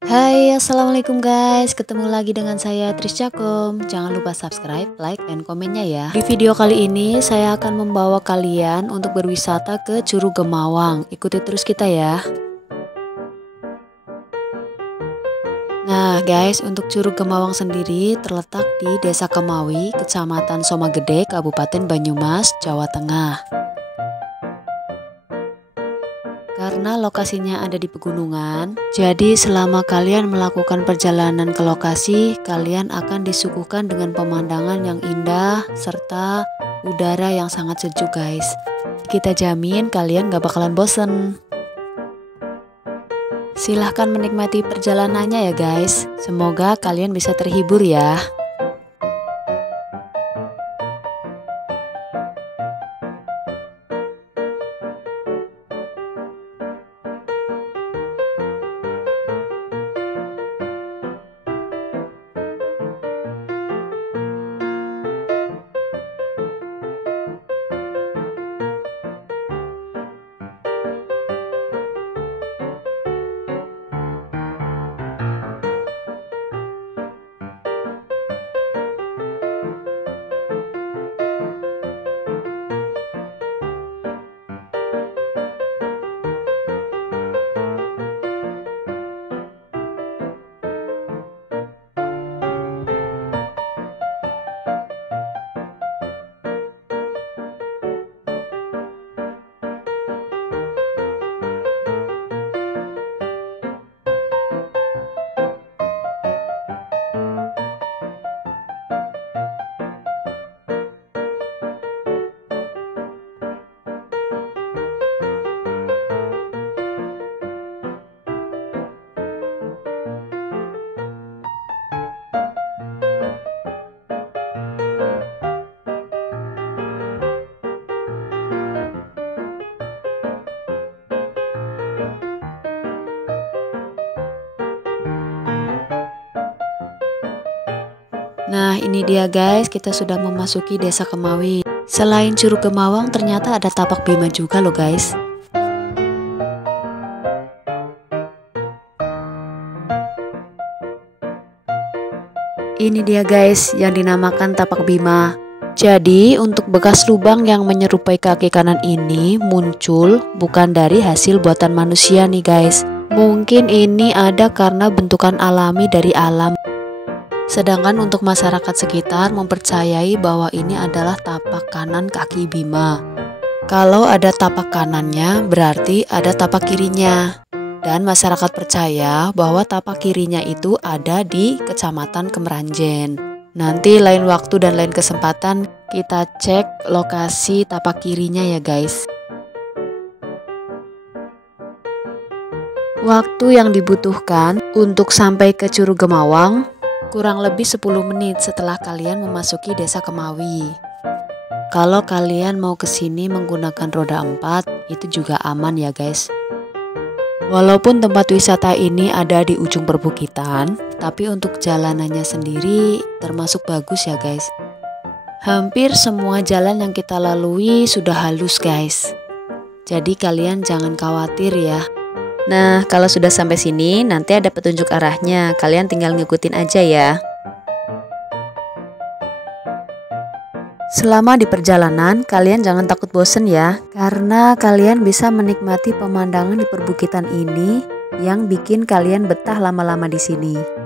Hai, assalamualaikum guys. Ketemu lagi dengan saya Trisca Kom. Jangan lupa subscribe, like, dan komennya ya. Di video kali ini saya akan membawa kalian untuk berwisata ke Curug Gemawang. Ikuti terus kita ya. Nah guys, untuk Curug Gemawang sendiri terletak di Desa Kemawi, Kecamatan Somagede, Kabupaten Banyumas, Jawa Tengah. Karena lokasinya ada di pegunungan, jadi selama kalian melakukan perjalanan ke lokasi, kalian akan disuguhkan dengan pemandangan yang indah serta udara yang sangat sejuk guys. Kita jamin kalian gak bakalan bosen. Silahkan menikmati perjalanannya ya guys. Semoga kalian bisa terhibur ya. Nah ini dia guys, kita sudah memasuki Desa Kemawi. Selain Curug Gemawang ternyata ada tapak Bima juga loh guys. Ini dia guys yang dinamakan tapak Bima. Jadi untuk bekas lubang yang menyerupai kaki kanan ini muncul bukan dari hasil buatan manusia nih guys. Mungkin ini ada karena bentukan alami dari alam. Sedangkan untuk masyarakat sekitar mempercayai bahwa ini adalah tapak kanan kaki Bima. Kalau ada tapak kanannya berarti ada tapak kirinya. Dan masyarakat percaya bahwa tapak kirinya itu ada di Kecamatan Kemeranjen. Nanti lain waktu dan lain kesempatan kita cek lokasi tapak kirinya ya guys. Waktu yang dibutuhkan untuk sampai ke Curug Gemawang kurang lebih 10 menit setelah kalian memasuki Desa Kemawi. Kalau kalian mau kesini menggunakan roda 4, itu juga aman ya guys. Walaupun tempat wisata ini ada di ujung perbukitan, tapi untuk jalanannya sendiri termasuk bagus ya guys. Hampir semua jalan yang kita lalui sudah halus guys. Jadi kalian jangan khawatir ya. Nah, kalau sudah sampai sini, nanti ada petunjuk arahnya. Kalian tinggal ngikutin aja ya. Selama di perjalanan, kalian jangan takut bosen ya. Karena kalian bisa menikmati pemandangan di perbukitan ini yang bikin kalian betah lama-lama di sini.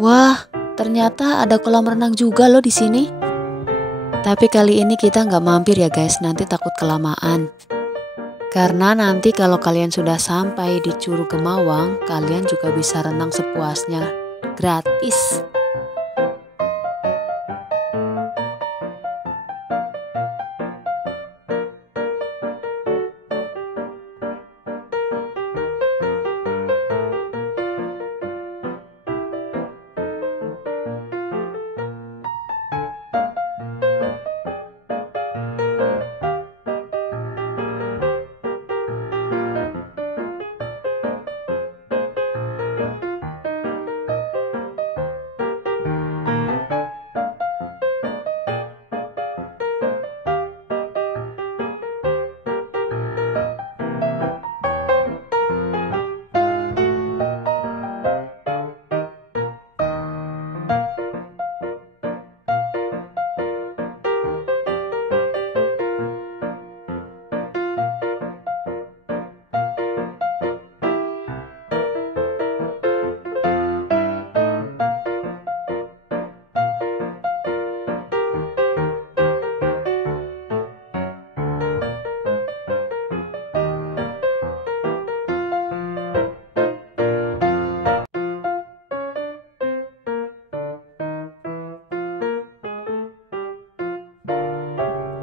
Wah, ternyata ada kolam renang juga loh di sini. Tapi kali ini kita nggak mampir ya guys, nanti takut kelamaan. Karena nanti kalau kalian sudah sampai di Curug Gemawang, kalian juga bisa renang sepuasnya, gratis.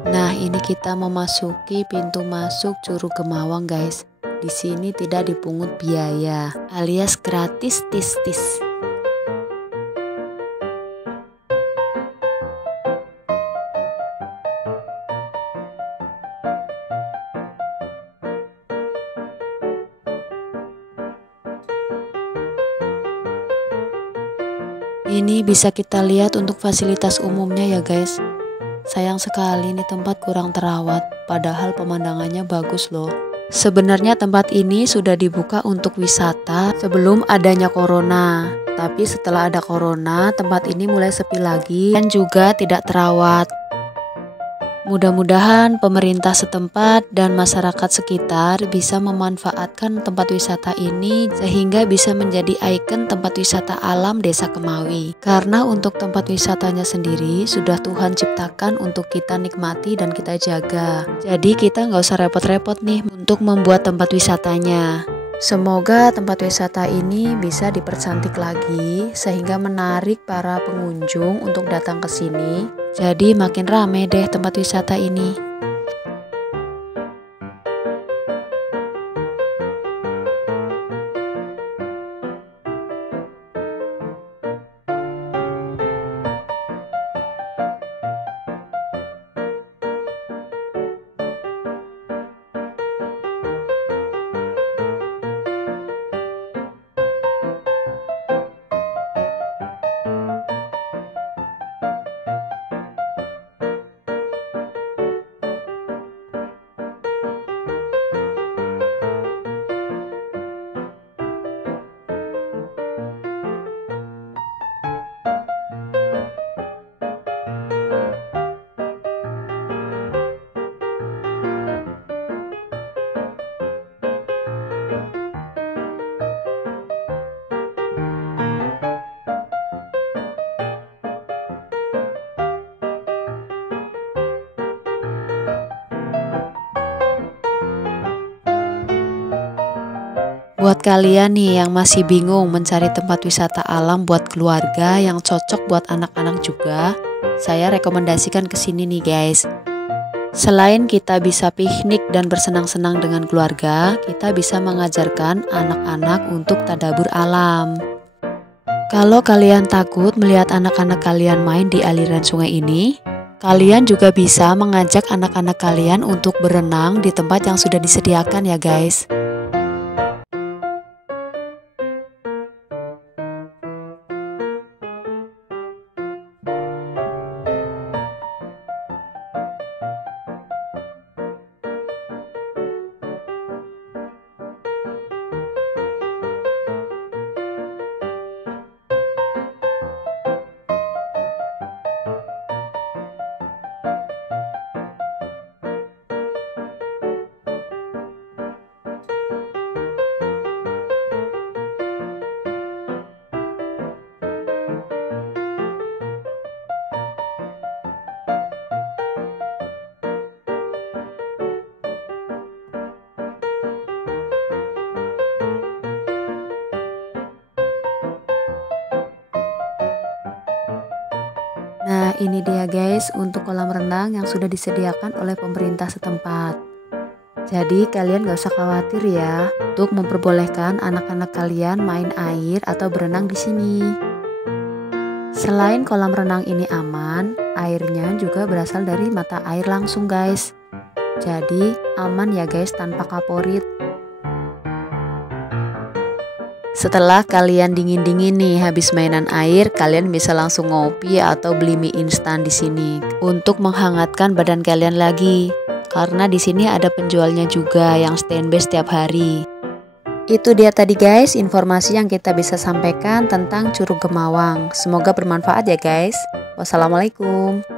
Nah, ini kita memasuki pintu masuk Curug Gemawang, guys. Di sini tidak dipungut biaya, alias gratis tis-tis. Ini bisa kita lihat untuk fasilitas umumnya ya, guys. Sayang sekali nih tempat kurang terawat, padahal pemandangannya bagus loh. Sebenarnya tempat ini sudah dibuka untuk wisata sebelum adanya corona. Tapi setelah ada corona, tempat ini mulai sepi lagi dan juga tidak terawat. Mudah-mudahan pemerintah setempat dan masyarakat sekitar bisa memanfaatkan tempat wisata ini sehingga bisa menjadi ikon tempat wisata alam Desa Kemawi. Karena untuk tempat wisatanya sendiri sudah Tuhan ciptakan untuk kita nikmati dan kita jaga. Jadi kita nggak usah repot-repot nih untuk membuat tempat wisatanya. Semoga tempat wisata ini bisa dipercantik lagi sehingga menarik para pengunjung untuk datang ke sini. Jadi makin rame deh tempat wisata ini. Buat kalian nih yang masih bingung mencari tempat wisata alam buat keluarga yang cocok buat anak-anak juga, saya rekomendasikan ke sini nih guys. Selain kita bisa piknik dan bersenang-senang dengan keluarga, kita bisa mengajarkan anak-anak untuk tadabur alam. Kalau kalian takut melihat anak-anak kalian main di aliran sungai ini, kalian juga bisa mengajak anak-anak kalian untuk berenang di tempat yang sudah disediakan ya guys. ini dia guys untuk kolam renang yang sudah disediakan oleh pemerintah setempat. Jadi kalian gak usah khawatir ya untuk memperbolehkan anak-anak kalian main air atau berenang di sini. Selain kolam renang ini aman, airnya juga berasal dari mata air langsung guys. Jadi aman ya guys, tanpa kaporit. Setelah kalian dingin-dingin nih habis mainan air, kalian bisa langsung ngopi atau beli mie instan di sini untuk menghangatkan badan kalian lagi. Karena di sini ada penjualnya juga yang standby setiap hari. Itu dia tadi guys informasi yang kita bisa sampaikan tentang Curug Gemawang. Semoga bermanfaat ya guys. Wassalamualaikum.